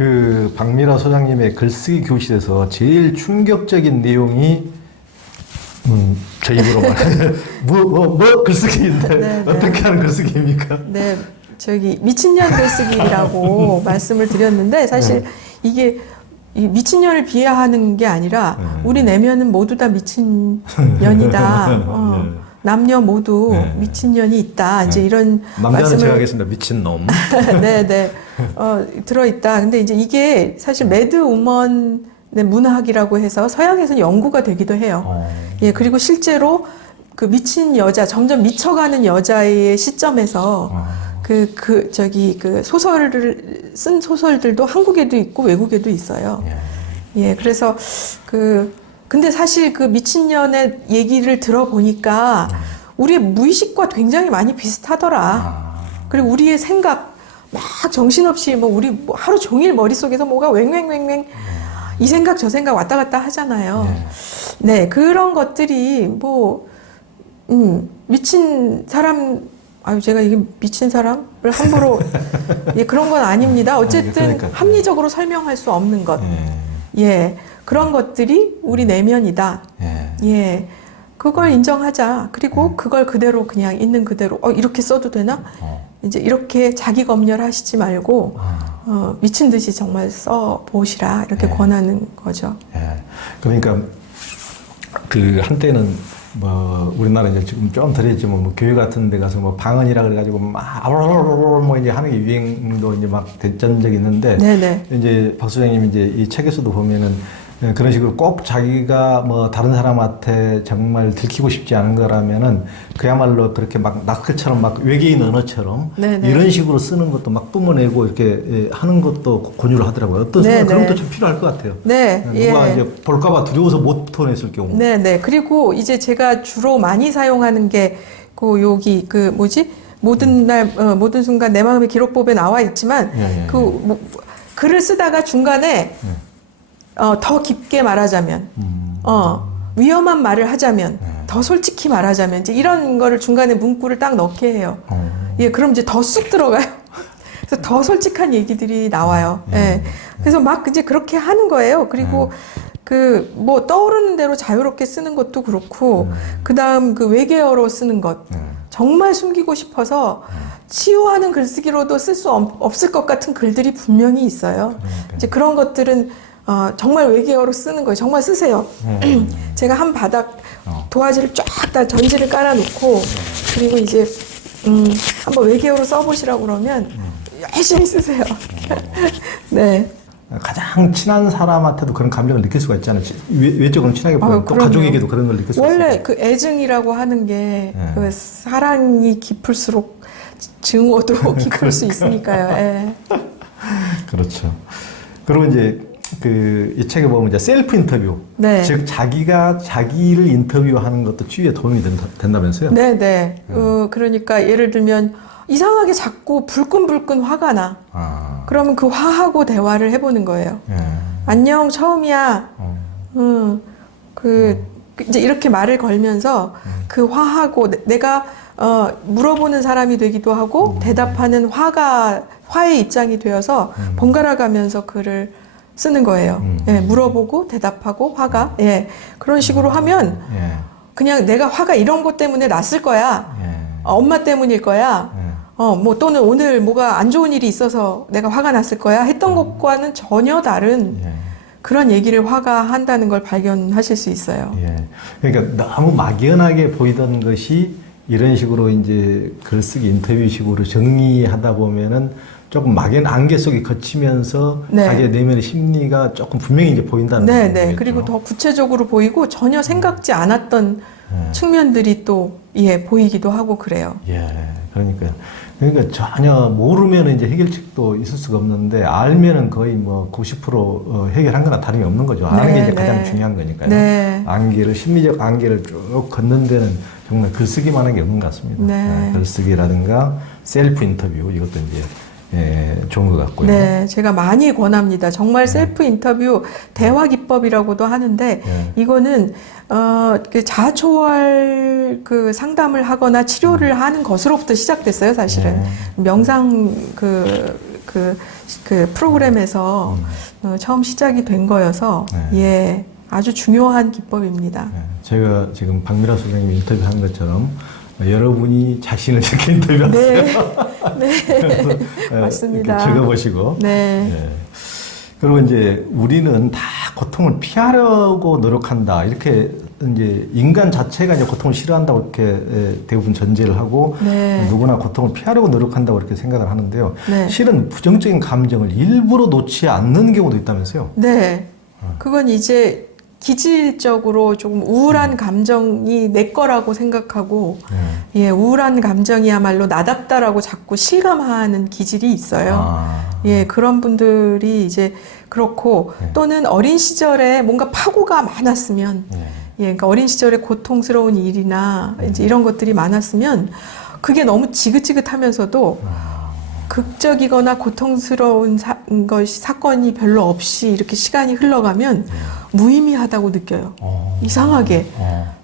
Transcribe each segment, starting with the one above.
그 박미라 소장님의 글쓰기 교실에서 제일 충격적인 내용이 제 입으로 말하면 뭐 글쓰기인데 네, 네. 어떻게 하는 글쓰기입니까? 네, 저기 미친년 글쓰기라고 말씀을 드렸는데 사실 이게 이 미친년을 비하하는 게 아니라 우리 내면은 모두 다 미친년이다. 남녀 모두 미친년이 있다. 이제 이런 남자는 말씀을 제가 하겠습니다. 미친놈. 네, 네. 들어있다. 근데 이제 이게 사실 매드우먼의 문학이라고 해서 서양에서는 연구가 되기도 해요. 예, 그리고 실제로 그 미친 여자, 점점 미쳐가는 여자의 시점에서 그 소설을 쓴 소설들도 한국에도 있고 외국에도 있어요. 예, 그래서 근데 사실 그 미친년의 얘기를 들어보니까 우리의 무의식과 굉장히 많이 비슷하더라. 그리고 우리의 생각 막 정신없이 우리 하루 종일 머릿속에서 뭐가 왱왱왱왱 이 생각 저 생각 왔다 갔다 하잖아요. 네, 그런 것들이 미친 사람, 제가 이게 미친 사람을 함부로 예, 그런 건 아닙니다. 어쨌든 합리적으로 설명할 수 없는 것. 예. 그런 것들이 우리 내면이다. 예. 그걸 인정하자. 그리고 그걸 그대로 그냥 있는 그대로 이렇게 써도 되나? 이제 이렇게 자기 검열하시지 말고 미친 듯이 정말 써 보시라. 이렇게 권하는 거죠. 그러니까 그 한때는 우리나라 이제 지금 좀 덜했지만 교회 같은 데 가서 방언이라 그래가지고 이제 하는 게 유행도 이제 막 대전적이 있는데 네네. 이제 박 소장님 이제 이 책에서도 보면은 그런 식으로 꼭 자기가 다른 사람한테 정말 들키고 싶지 않은 거라면은 그야말로 그렇게 막 낙서처럼 막 외계인 언어처럼 네네. 이런 식으로 쓰는 것도 막 뿜어내고 이렇게 하는 것도 권유를 하더라고요. 어떤 순간 그런 것도 좀 필요할 것 같아요. 네. 누가 이제 볼까봐 두려워서 못 토해냈을 경우. 네네. 그리고 이제 제가 주로 많이 사용하는 게 여기 모든 날 모든 순간 내 마음의 기록법에 나와 있지만 글을 쓰다가 중간에 더 깊게 말하자면, 위험한 말을 하자면, 더 솔직히 말하자면, 이제 이런 거를 중간에 문구를 딱 넣게 해요. 예, 그럼 이제 더 쑥 들어가요. 그래서 더 솔직한 얘기들이 나와요. 그래서 막 이제 그렇게 하는 거예요. 그리고 떠오르는 대로 자유롭게 쓰는 것도 그렇고, 그 다음 외계어로 쓰는 것. 정말 숨기고 싶어서 치유하는 글쓰기로도 쓸 수 없을 것 같은 글들이 분명히 있어요. 이제 그런 것들은 정말 외계어로 쓰는 거예요. 정말 쓰세요. 제가 한 바닥 도화지를 쫙 다 전지를 깔아놓고 그리고 이제 한번 외계어로 써보시라고 그러면 열심히 쓰세요. 네. 가장 친한 사람한테도 그런 감정을 느낄 수가 있잖아요. 외적으로 친하게 보면 또 가족에게도 그런 걸 느낄 수가 있어요. 원래 애증이라고 하는 게 사랑이 깊을수록 증오도 깊을 수 있으니까요. 그렇죠. 그리고 이제 이 책에 보면 이제 셀프 인터뷰, 즉 자기가 자기를 인터뷰하는 것도 치유에 도움이 된다면서요? 네네. 그러니까 예를 들면 이상하게 자꾸 불끈불끈 화가 나. 그러면 그 화하고 대화를 해보는 거예요. 안녕, 처음이야. 이제 이렇게 말을 걸면서 그 화하고 내가 물어보는 사람이 되기도 하고 대답하는 화의 입장이 되어서 번갈아 가면서 글을 쓰는 거예요. 물어보고 대답하고 화가. 그런 식으로 하면 그냥 내가 화가 이런 것 때문에 났을 거야. 엄마 때문일 거야. 또는 오늘 뭐가 안 좋은 일이 있어서 내가 화가 났을 거야. 했던 것과는 전혀 다른 그런 얘기를 화가 한다는 걸 발견하실 수 있어요. 그러니까 너무 막연하게 보이던 것이 이런 식으로 이제 글쓰기 인터뷰식으로 정리하다 보면은 조금 막연 안개 속에 거치면서 자기의 내면의 심리가 조금 분명히 이제 보인다는 거죠. 그리고 더 구체적으로 보이고 전혀 생각지 않았던 측면들이 또 보이기도 하고 그래요. 그러니까 전혀 모르면 이제 해결책도 있을 수가 없는데 알면은 거의 90% 해결한 거나 다름이 없는 거죠. 아는 게 이제 가장 중요한 거니까요. 심리적 안개를 쭉 걷는 데는 정말 글쓰기만한 게 없는 것 같습니다. 글쓰기라든가 셀프 인터뷰 이것도 이제 좋은 것 같고요. 네, 제가 많이 권합니다. 정말 셀프 인터뷰 대화 기법이라고도 하는데 이거는 자아초월 상담을 하거나 치료를 하는 것으로부터 시작됐어요, 사실은. 명상 그 프로그램에서 처음 시작이 된 거여서 예, 아주 중요한 기법입니다. 제가 지금 박미라 소장님 인터뷰한 것처럼 여러분이 자신을 이렇게 인터뷰하세요. 네, 맞습니다. 적어보시고. 네. 그리고 이제 우리는 다 고통을 피하려고 노력한다. 이렇게 이제 인간 자체가 이제 고통을 싫어한다고 이렇게 대부분 전제를 하고 누구나 고통을 피하려고 노력한다고 이렇게 생각을 하는데요. 실은 부정적인 감정을 일부러 놓지 않는 경우도 있다면서요? 네. 그건 이제 기질적으로 조금 우울한 감정이 내 거라고 생각하고, 예, 우울한 감정이야말로 나답다라고 자꾸 실감하는 기질이 있어요. 예, 그런 분들이 이제 그렇고, 또는 어린 시절에 뭔가 파고가 많았으면, 예, 그러니까 어린 시절에 고통스러운 일이나 이제 이런 것들이 많았으면, 그게 너무 지긋지긋하면서도 극적이거나 고통스러운 사건이 별로 없이 이렇게 시간이 흘러가면 무의미하다고 느껴요. 이상하게.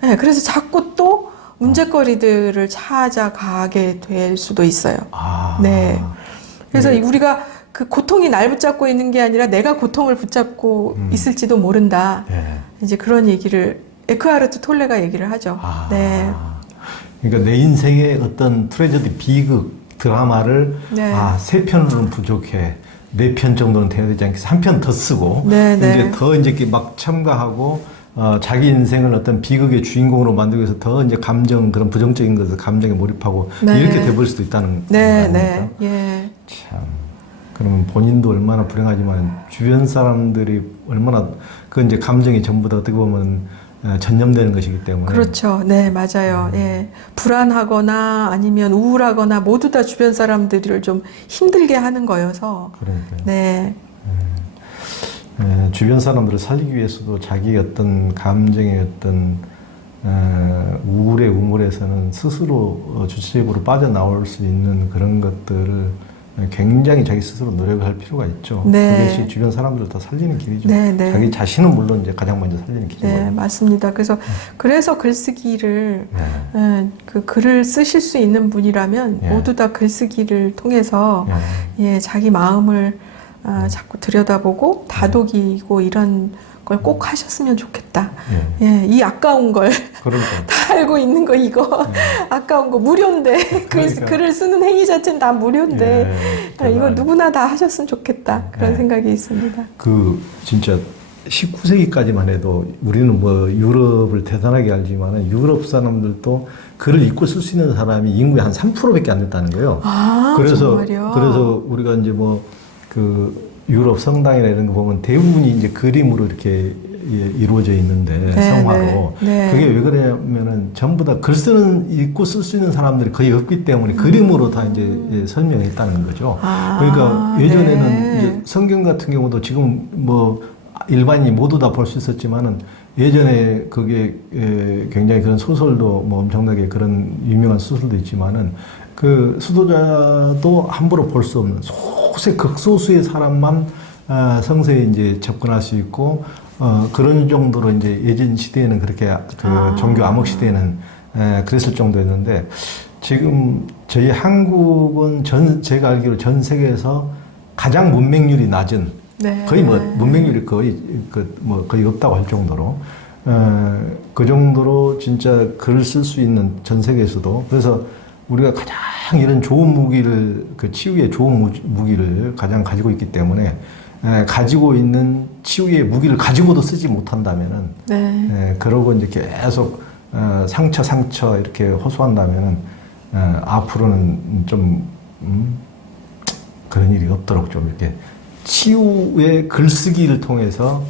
네, 그래서 자꾸 또 문제거리들을 찾아가게 될 수도 있어요. 네. 그래서 우리가 그 고통이 날 붙잡고 있는 게 아니라 내가 고통을 붙잡고 있을지도 모른다. 이제 그런 얘기를 에크하르트 톨레가 얘기를 하죠. 네. 그러니까 내 인생의 어떤 트레저디 비극 드라마를 3편으로는 부족해. 4편 정도는 돼야 되지 않겠어? 1편 더 쓰고 이제 더 이제 이렇게 막 첨가하고 자기 인생을 어떤 비극의 주인공으로 만들기 위해서 더 이제 감정 그런 부정적인 것을 감정에 몰입하고 이렇게 돼버릴 수도 있다는 거니까. 예. 참. 그러면 본인도 얼마나 불행하지만 주변 사람들이 얼마나 그 이제 감정이 전부 다 어떻게 보면 전념되는 것이기 때문에. 그렇죠. 네, 맞아요. 예. 불안하거나 아니면 우울하거나 모두 다 주변 사람들을 좀 힘들게 하는 거여서. 그러니까요. 네. 주변 사람들을 살리기 위해서도 자기의 어떤 감정의 어떤 우울의 우물에서는 스스로 주체적으로 빠져나올 수 있는 그런 것들을 굉장히 자기 스스로 노력할 필요가 있죠. 그것이 주변 사람들을 다 살리는 길이죠. 자기 자신은 물론 이제 가장 먼저 살리는 길이죠. 네, 맞습니다. 그래서 글쓰기를 그 글을 쓰실 수 있는 분이라면 모두 다 글쓰기를 통해서 예, 자기 마음을 자꾸 들여다보고 다독이고 이런 걸 꼭 하셨으면 좋겠다. 예, 이 아까운 걸 다 알고 있는 거 이거 아까운 거 무료인데 글을 쓰는 행위 자체는 다 무료인데 이거 누구나 다 하셨으면 좋겠다 그런 생각이 있습니다. 그 진짜 19세기까지만 해도 우리는 뭐 유럽을 대단하게 알지만은 유럽 사람들도 글을 읽고 쓸 수 있는 사람이 인구의 한 3%밖에 안 됐다는 거예요. 정말요? 그래서 우리가 이제 뭐 그 유럽 성당이나 이런 거 보면 대부분이 이제 그림으로 이렇게 이루어져 있는데 성화로 그게 왜 그러냐면은 전부 다 글 쓰는 읽고 쓸 수 있는 사람들이 거의 없기 때문에 그림으로 다 이제 설명했다는 거죠. 그러니까 예전에는 이제 성경 같은 경우도 지금 뭐 일반인이 모두 다 볼 수 있었지만은 예전에 그게 굉장히 그런 소설도 뭐 엄청나게 그런 유명한 소설도 있지만은 그 수도자도 함부로 볼 수 없는 극소수의 사람만 성서에 이제 접근할 수 있고 그런 정도로 이제 예전 시대에는 그렇게 그 종교 암흑 시대에는 그랬을 정도였는데 지금 저희 한국은 제가 알기로 전 세계에서 가장 문맹률이 낮은 거의 뭐 문맹률이 거의 거의 없다고 할 정도로 그 정도로 진짜 글을 쓸 수 있는 전 세계에서도 그래서 우리가 가장 이런 좋은 무기를 그 치유의 좋은 무기를 가장 가지고 있기 때문에 가지고 있는 치유의 무기를 가지고도 쓰지 못한다면은 그러고 이제 계속 상처 이렇게 호소한다면은 앞으로는 좀 그런 일이 없도록 좀 이렇게 치유의 글쓰기를 통해서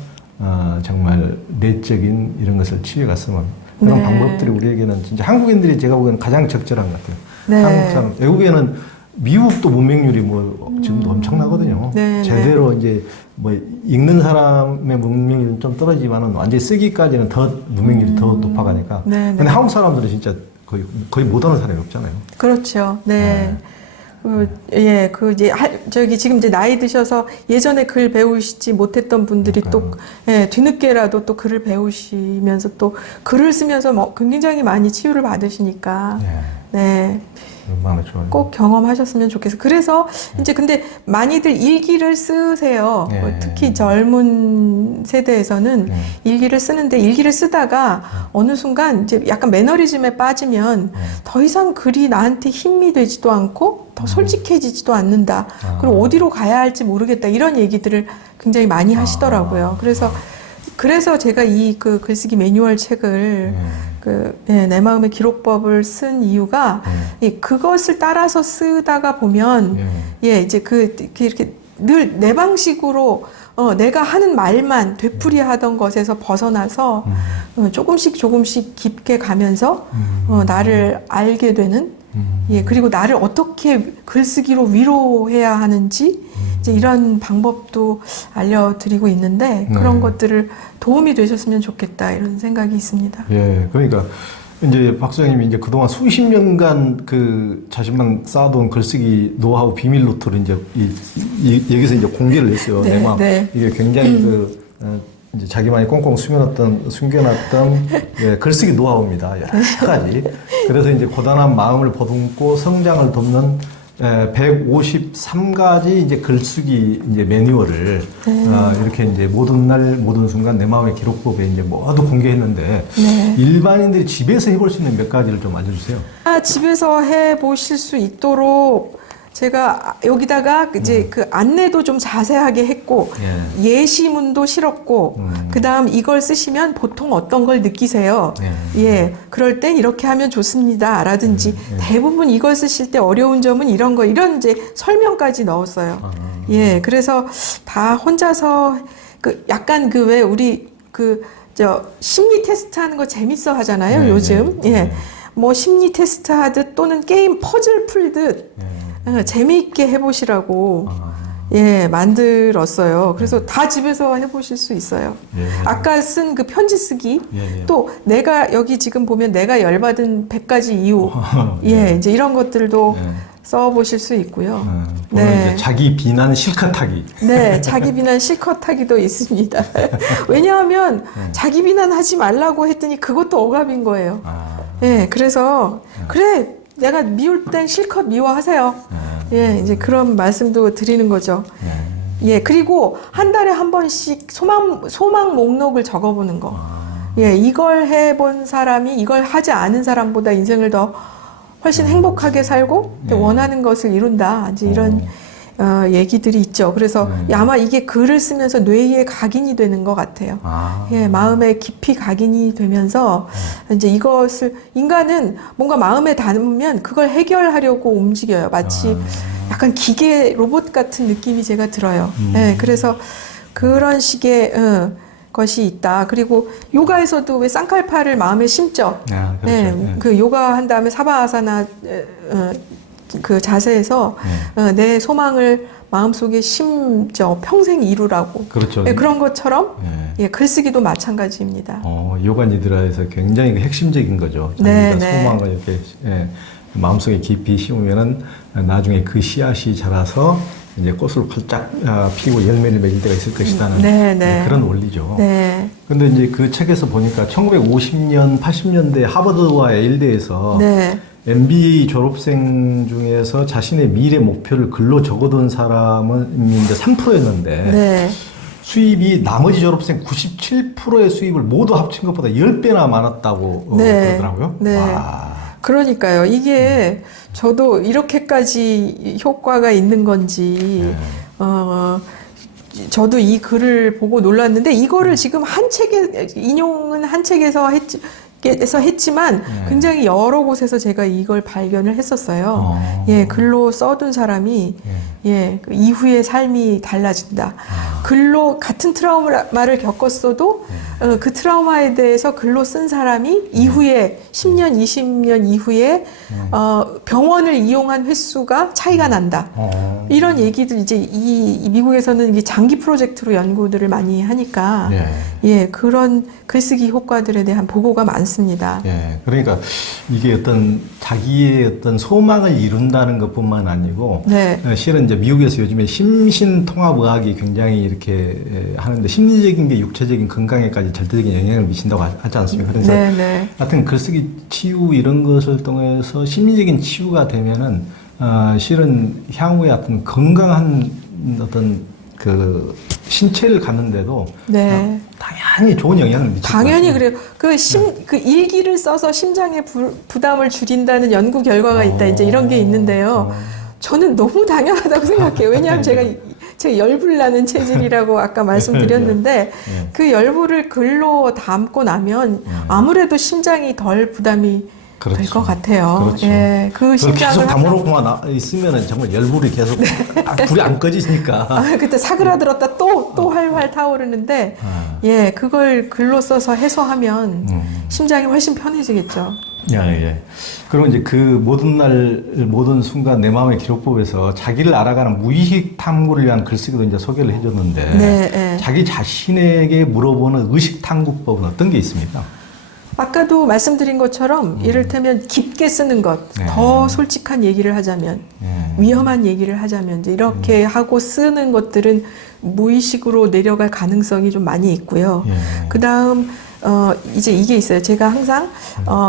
정말 내적인 이런 것을 치유해 갔으면 그런 방법들이 우리에게는 진짜 한국인들이 제가 보기에는 가장 적절한 것 같아요. 한국 사람, 외국에는 미국도 문맹률이 뭐 지금도 엄청나거든요. 제대로 이제 뭐 읽는 사람의 문맹률은 좀 떨어지지만은 완전히 쓰기까지는 더 문맹률이 더 높아가니까. 근데 한국 사람들은 진짜 거의 못하는 사람이 없잖아요. 그렇죠. 저기 지금 이제 나이 드셔서 예전에 글 배우시지 못했던 분들이 또 뒤늦게라도 또 글을 배우시면서 또 글을 쓰면서 굉장히 많이 치유를 받으시니까 얼마나 좋아요. 꼭 경험하셨으면 좋겠어요. 그래서 이제 근데 많이들 일기를 쓰세요. 네. 특히 젊은 세대에서는 네. 일기를 쓰는데 일기를 쓰다가 어느 순간 이제 약간 매너리즘에 빠지면 더 이상 글이 나한테 힘이 되지도 않고 더 솔직해지지도 않는다. 그리고 어디로 가야 할지 모르겠다. 이런 얘기들을 굉장히 많이 하시더라고요. 그래서 제가 이 그 글쓰기 매뉴얼 책을 내 마음의 기록법을 쓴 이유가 그것을 따라서 쓰다가 보면 이제 이렇게 늘 내 방식으로 내가 하는 말만 되풀이하던 것에서 벗어나서 조금씩 깊게 가면서 나를 알게 되는 그리고 나를 어떻게 글쓰기로 위로해야 하는지 이제 이런 방법도 알려드리고 있는데 그런 것들을 도움이 되셨으면 좋겠다 이런 생각이 있습니다. 예, 그러니까 이제 박 소장님이 이제 그동안 수십 년간 그 자신만 쌓아둔 글쓰기 노하우 비밀 노트를 이제 여기서 이제 공개를 했어요. 네, 내 마음. 네. 이게 굉장히 이제 자기만이 꽁꽁 숨겨놨던 글쓰기 노하우입니다. 여러 가지. 그래서 이제 고단한 마음을 보듬고 성장을 돕는 153가지 이제 글쓰기 이제 매뉴얼을 이렇게 이제 모든 날 모든 순간 내 마음의 기록법에 이제 모두 공개했는데 일반인들이 집에서 해볼 수 있는 몇 가지를 좀 알려주세요. 집에서 해보실 수 있도록 제가 여기다가 이제 그 안내도 좀 자세하게 했고 예시문도 실었고 그다음 이걸 쓰시면 보통 어떤 걸 느끼세요. 그럴 땐 이렇게 하면 좋습니다. 라든지 대부분 이걸 쓰실 때 어려운 점은 이런 이제 설명까지 넣었어요. 그래서 다 혼자서 약간 왜 우리 심리 테스트 하는 거 재밌어 하잖아요. 요즘. 뭐 심리 테스트 하듯 또는 게임 퍼즐 풀듯 재미있게 해보시라고 만들었어요. 그래서 다 집에서 해보실 수 있어요. 아까 쓴 그 편지 쓰기 또 내가 여기 지금 보면 내가 열받은 100가지 이유 이제 이런 것들도 써보실 수 있고요. 이제 자기 비난 실컷 하기. 자기 비난 실컷 하기도 있습니다. 왜냐하면 자기 비난하지 말라고 했더니 그것도 억압인 거예요. 그래서 그래 내가 미울 땐 실컷 미워하세요. 이제 그런 말씀도 드리는 거죠. 그리고 한 달에 한 번씩 소망 목록을 적어보는 거. 이걸 해본 사람이 이걸 하지 않은 사람보다 인생을 더 훨씬 행복하게 살고 원하는 것을 이룬다. 이제 이런 얘기들이 있죠. 그래서 아마 이게 글을 쓰면서 뇌에 각인이 되는 것 같아요. 마음에 깊이 각인이 되면서 이제 이것을 인간은 뭔가 마음에 담으면 그걸 해결하려고 움직여요. 마치 약간 기계 로봇 같은 느낌이 제가 들어요. 그래서 그런 식의 것이 있다. 그리고 요가에서도 왜 쌍칼파를 마음에 심죠. 그렇죠. 그 요가 한 다음에 사바아사나 그 자세에서 내 소망을 마음속에 심죠. 평생 이루라고. 그렇죠. 그런 것처럼 글쓰기도 마찬가지입니다. 요가 니드라에서 굉장히 핵심적인 거죠. 자기가 소망을 이렇게 마음속에 깊이 심으면은 나중에 그 씨앗이 자라서 이제 꽃을 활짝 피고 열매를 맺을 때가 있을 것이다는 그런 원리죠. 근데 이제 그 책에서 보니까 1950년, 80년대 하버드와 예일대에서 MBA 졸업생 중에서 자신의 미래 목표를 글로 적어둔 사람은 이제 3%였는데 수입이 나머지 졸업생 97%의 수입을 모두 합친 것보다 10배나 많았다고 그러더라고요. 그러니까요. 이게 저도 이렇게까지 효과가 있는 건지 저도 이 글을 보고 놀랐는데 이거를 지금 한 책에 인용은 한 책에서 했지만 굉장히 여러 곳에서 제가 이걸 발견을 했었어요. 글로 써둔 사람이 그 이후의 삶이 달라진다. 글로 같은 트라우마를 겪었어도 그 트라우마에 대해서 글로 쓴 사람이 이후에 10년, 20년 이후에 병원을 이용한 횟수가 차이가 난다. 이런 얘기들 이제 이 미국에서는 이게 장기 프로젝트로 연구들을 많이 하니까 그런 글쓰기 효과들에 대한 보고가 많습니다. 그러니까 이게 어떤 자기의 어떤 소망을 이룬다는 것뿐만 아니고 실은 이제 미국에서 요즘에 심신통합의학이 굉장히 이렇게 하는데 심리적인 게 육체적인 건강에까지 절대적인 영향을 미친다고 하지 않습니까? 그래서 하여튼 글쓰기 치유 이런 것을 통해서 심리적인 치유가 되면은 실은 향후에 어떤 건강한 어떤 그 신체를 갖는데도 당연히 좋은 영향을 미칠 당연히 그래요. 그 일기를 써서 심장의 부담을 줄인다는 연구 결과가 있다. 이제 이런 게 있는데요. 저는 너무 당연하다고 생각해요. 왜냐하면 제가 열불 나는 체질이라고 아까 말씀드렸는데 그 열불을 글로 담고 나면 아무래도 심장이 덜 부담이 될 것 같아요. 그렇죠. 예, 그 심장을 계속 담아놓고만 있으면은 정말 열불이 계속 불이 안 꺼지니까. 그때 사그라들었다 또 활활 타오르는데 예, 그걸 글로 써서 해소하면 심장이 훨씬 편해지겠죠. 예. 그럼 이제 그 모든 순간 내 마음의 기록법에서 자기를 알아가는 무의식 탐구를 위한 글쓰기도 이제 소개를 해줬는데 자기 자신에게 물어보는 의식 탐구법은 어떤 게 있습니까? 아까도 말씀드린 것처럼 이를테면 깊게 쓰는 것, 더 솔직한 얘기를 하자면, 위험한 얘기를 하자면 이제 이렇게 하고 쓰는 것들은 무의식으로 내려갈 가능성이 좀 많이 있고요. 그 다음 이제 이게 있어요. 제가 항상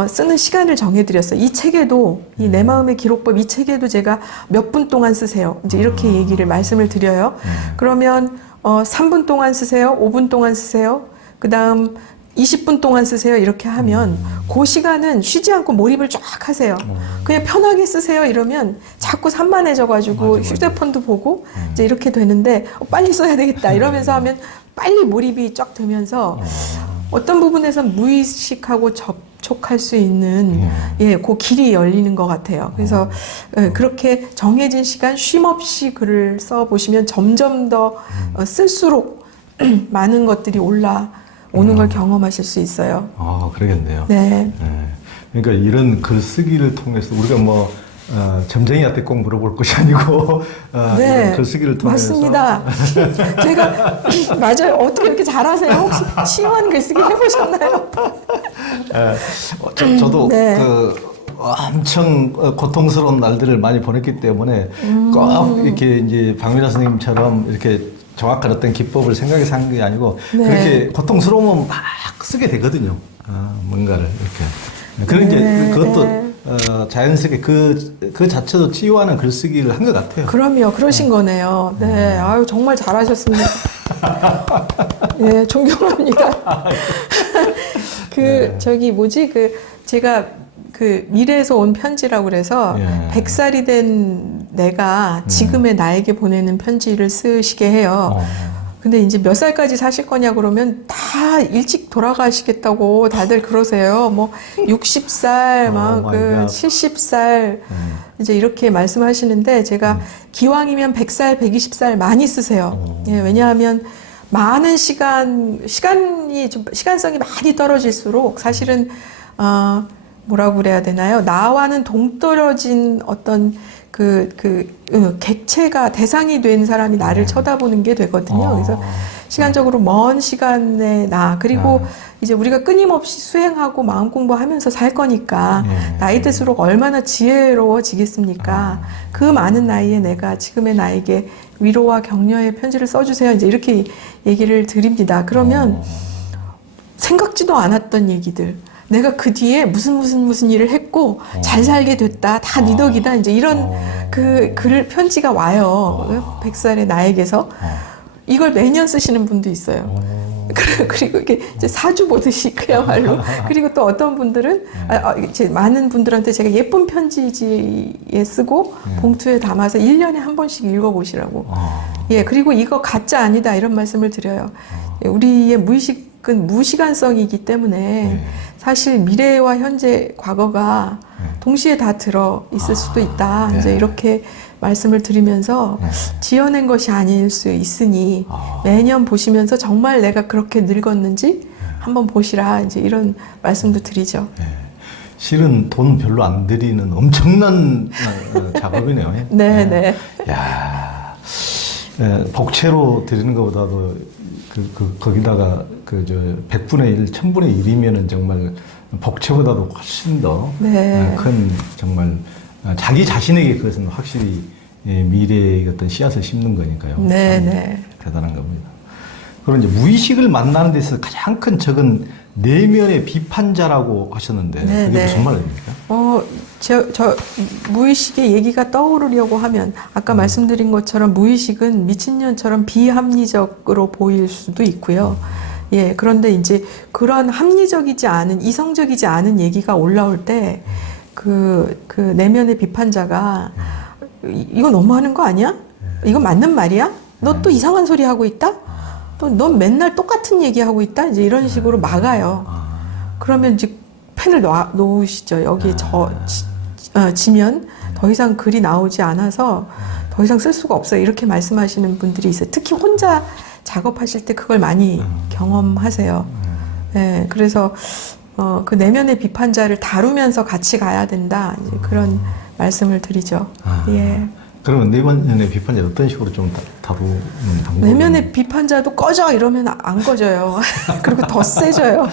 쓰는 시간을 정해드렸어요. 이 책에도 이 내 마음의 기록법 이 책에도 제가 몇 분 동안 쓰세요. 이제 이렇게 얘기를 말씀을 드려요. 그러면 3분 동안 쓰세요. 5분 동안 쓰세요. 그 다음 20분 동안 쓰세요. 이렇게 하면 그 시간은 쉬지 않고 몰입을 쫙 하세요. 그냥 편하게 쓰세요. 이러면 자꾸 산만해져가지고 휴대폰도 보고 이제 이렇게 되는데 빨리 써야 되겠다 이러면서 하면 빨리 몰입이 쫙 되면서 어떤 부분에선 무의식하고 접촉할 수 있는 그 길이 열리는 것 같아요. 그래서 그렇게 정해진 시간 쉼 없이 글을 써보시면 점점 더 쓸수록 많은 것들이 오는 걸 경험하실 수 있어요. 그러겠네요. 네. 그러니까 이런 글쓰기를 통해서 우리가 점쟁이한테 꼭 물어볼 것이 아니고 이런 글쓰기를 통해서 맞습니다. 제가 맞아요. 어떻게 이렇게 잘하세요? 혹시 치유한 글쓰기 해보셨나요? 저도 엄청 고통스러운 날들을 많이 보냈기 때문에 꼭 이렇게 이제 박민아 선생님처럼 이렇게 정확한 어떤 기법을 생각해서 하는 게 아니고 그렇게 고통스러우면 막 쓰게 되거든요. 뭔가를 이렇게. 그런 이제 그것도 자연스럽게 그 자체도 치유하는 글쓰기를 한 것 같아요. 그럼요. 그러신 거네요. 네. 아유, 정말 잘하셨습니다. 예, 존경합니다. 제가 미래에서 온 편지라고 그래서 100살이 된 내가 지금의 나에게 보내는 편지를 쓰시게 해요. 근데 이제 몇 살까지 사실 거냐 그러면 다 일찍 돌아가시겠다고 다들 그러세요. 60살, 70살, 이제 이렇게 말씀하시는데 제가 기왕이면 100살, 120살 많이 쓰세요. 예, 왜냐하면 많은 시간성이 많이 떨어질수록 사실은, 뭐라고 그래야 되나요? 나와는 동떨어진 어떤 객체가 대상이 된 사람이 나를 쳐다보는 게 되거든요. 그래서 시간적으로 먼 시간에 그리고 이제 우리가 끊임없이 수행하고 마음 공부하면서 살 거니까 나이 들수록 얼마나 지혜로워지겠습니까? 그 많은 나이에 내가 지금의 나에게 위로와 격려의 편지를 써주세요. 이제 이렇게 얘기를 드립니다. 그러면 생각지도 않았던 얘기들, 내가 그 뒤에 무슨 일을 했고 잘 살게 됐다, 다 네 덕이다, 이제 이런 편지가 와요. 100살의 나에게서. 이걸 매년 쓰시는 분도 있어요. 그리고 이게 이제 사주 보듯이 그야말로. 그리고 또 어떤 분들은 많은 분들한테 제가 예쁜 편지지에 쓰고 봉투에 담아서 1년에 한 번씩 읽어보시라고. 예, 그리고 이거 가짜 아니다 이런 말씀을 드려요. 우리의 무의식은 무시간성이기 때문에 사실 미래와 현재, 과거가 동시에 다 들어 있을 수도 있다. 이제 이렇게 말씀을 드리면서 지어낸 것이 아닐 수 있으니 매년 보시면서 정말 내가 그렇게 늙었는지 한번 보시라. 이제 이런 말씀도 드리죠. 실은 돈 별로 안 들이는 엄청난 작업이네요. 네. 야, 복채로 드리는 것보다도 거기다가 100분의 1, 1000분의 1이면은 정말 복채보다도 훨씬 더 큰 정말 자기 자신에게 그것은 확실히 미래의 어떤 씨앗을 심는 거니까요. 네, 네. 대단한 겁니다. 그리고 이제 무의식을 만나는 데서 가장 큰 적은 내면의 비판자라고 하셨는데 네, 그게 네. 무슨 말입니까? 저 무의식의 얘기가 떠오르려고 하면 아까 말씀드린 것처럼 무의식은 미친년처럼 비합리적으로 보일 수도 있고요. 예, 그런데 이제 그런 합리적이지 않은, 이성적이지 않은 얘기가 올라올 때 그 내면의 비판자가 이거 너무하는 거 아니야? 이거 맞는 말이야? 너 또 이상한 소리 하고 있다? 또 넌 맨날 똑같은 얘기 하고 있다? 이제 이런 식으로 막아요. 그러면 이제 펜을 놓으시죠. 여기에 지면 더 이상 글이 나오지 않아서 더 이상 쓸 수가 없어요. 이렇게 말씀하시는 분들이 있어요. 특히 혼자 작업하실 때 그걸 많이 경험하세요. 네, 그래서 그 내면의 비판자를 다루면서 같이 가야 된다. 이제 그런 말씀을 드리죠. 예. 그러면 내면의 비판자 어떤 식으로 좀 다루는 방법이? 내면의 비판자도 꺼져 이러면 안 꺼져요. 그리고 더 세져요.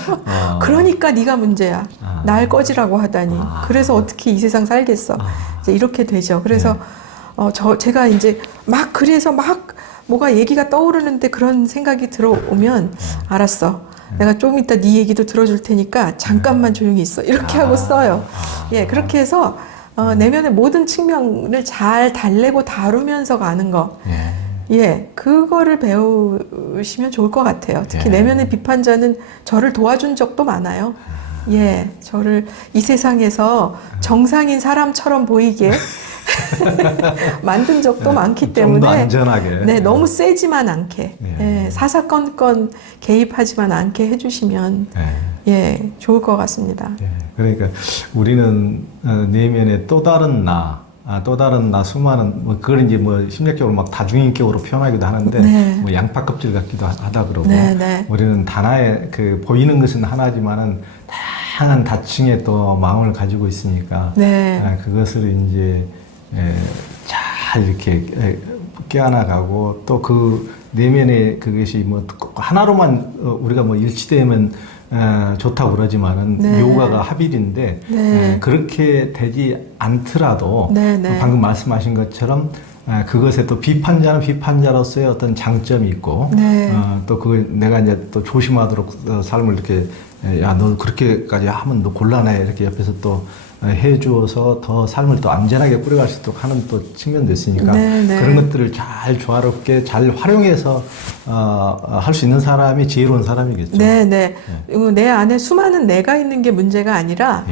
그러니까 네가 문제야. 날 꺼지라고 하다니. 그래서 어떻게 이 세상 살겠어. 이제 이렇게 되죠. 그래서 제가 이제 그래서 뭐가 얘기가 떠오르는데 그런 생각이 들어오면 알았어. 내가 좀 이따 네 얘기도 들어줄 테니까 잠깐만 조용히 있어. 이렇게 하고 써요. 예, 그렇게 해서 내면의 모든 측면을 잘 달래고 다루면서 가는 거. 예, 그거를 배우시면 좋을 것 같아요. 특히 내면의 비판자는 저를 도와준 적도 많아요. 예, 저를 이 세상에서 정상인 사람처럼 보이게 만든 적도 많기 때문에 좀 더 안전하게. 네, 너무 세지만 않게 예, 사사건건 개입하지만 않게 해주시면 예, 좋을 것 같습니다. 그러니까 우리는 내면의 또 다른 또 다른 수많은 그걸 이제 심리학적으로 막 다중인격으로 표현하기도 하는데 양파 껍질 같기도 하다 그러고 우리는 하나의 보이는 것은 하나지만은 다양한 다층의 또 마음을 가지고 있으니까 그것을 이제 잘 이렇게 깨어나가고 또 그 내면의 그것이 하나로만 우리가 일치되면 좋다고 그러지만은 묘가가 합일인데 그렇게 되지 않더라도 방금 말씀하신 것처럼 그것에 또 비판자는 비판자로서의 어떤 장점이 있고 또 그걸 내가 이제 또 조심하도록 삶을 이렇게 야, 너 그렇게까지 하면 너 곤란해 이렇게 옆에서 또 해주어서 더 삶을 또 안전하게 꾸려갈 수 있도록 하는 또 측면도 있으니까 그런 것들을 잘 조화롭게 잘 활용해서 할 수 있는 사람이 지혜로운 사람이겠죠. 내 안에 수많은 내가 있는 게 문제가 아니라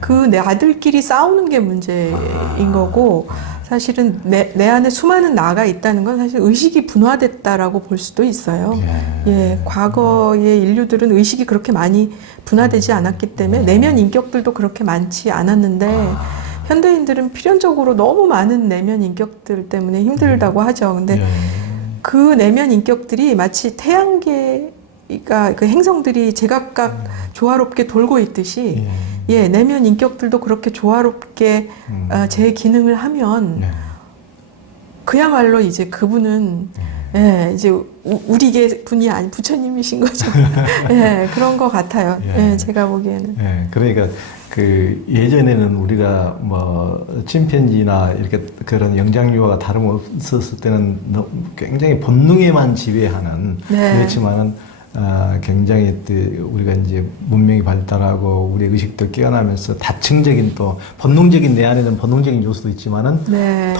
그 내 아들끼리 싸우는 게 문제인 거고 사실은 내 안에 수많은 나가 있다는 건 사실 의식이 분화됐다라고 볼 수도 있어요. 과거의 인류들은 의식이 그렇게 많이 분화되지 않았기 때문에 내면 인격들도 그렇게 많지 않았는데 현대인들은 필연적으로 너무 많은 내면 인격들 때문에 힘들다고 하죠. 근데 그 내면 인격들이 마치 태양계가 그 행성들이 제각각 조화롭게 돌고 있듯이 내면 인격들도 그렇게 조화롭게 제 기능을 하면 그야말로 이제 그분은 이제 우리계 분이 아닌 부처님이신 거죠. 그런 것 같아요. 제가 보기에는. 그러니까 예전에는 우리가 침팬지나 이렇게 그런 영장류와 다름없었을 때는 굉장히 본능에만 지배하는 그렇지만은 굉장히 우리가 이제 문명이 발달하고 우리 의식도 깨어나면서 다층적인 또 본능적인 내 안에는 본능적인 요소도 있지만은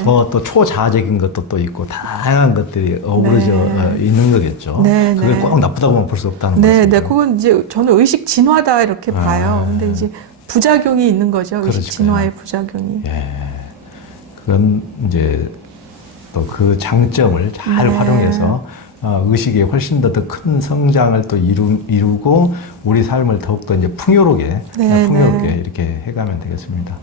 더 초자아적인 것도 또 있고 다양한 것들이 어우러져 있는 거겠죠. 그걸 꼭 나쁘다고 보면 볼 수 없다는 말씀이죠. 그건 이제 저는 의식 진화다 이렇게 봐요. 근데 이제 부작용이 있는 거죠. 의식 진화의 부작용이. 그건 이제 또 그 장점을 잘 활용해서 의식에 훨씬 더 큰 성장을 또 이루고 우리 삶을 더욱더 이제 풍요롭게 이렇게 해가면 되겠습니다.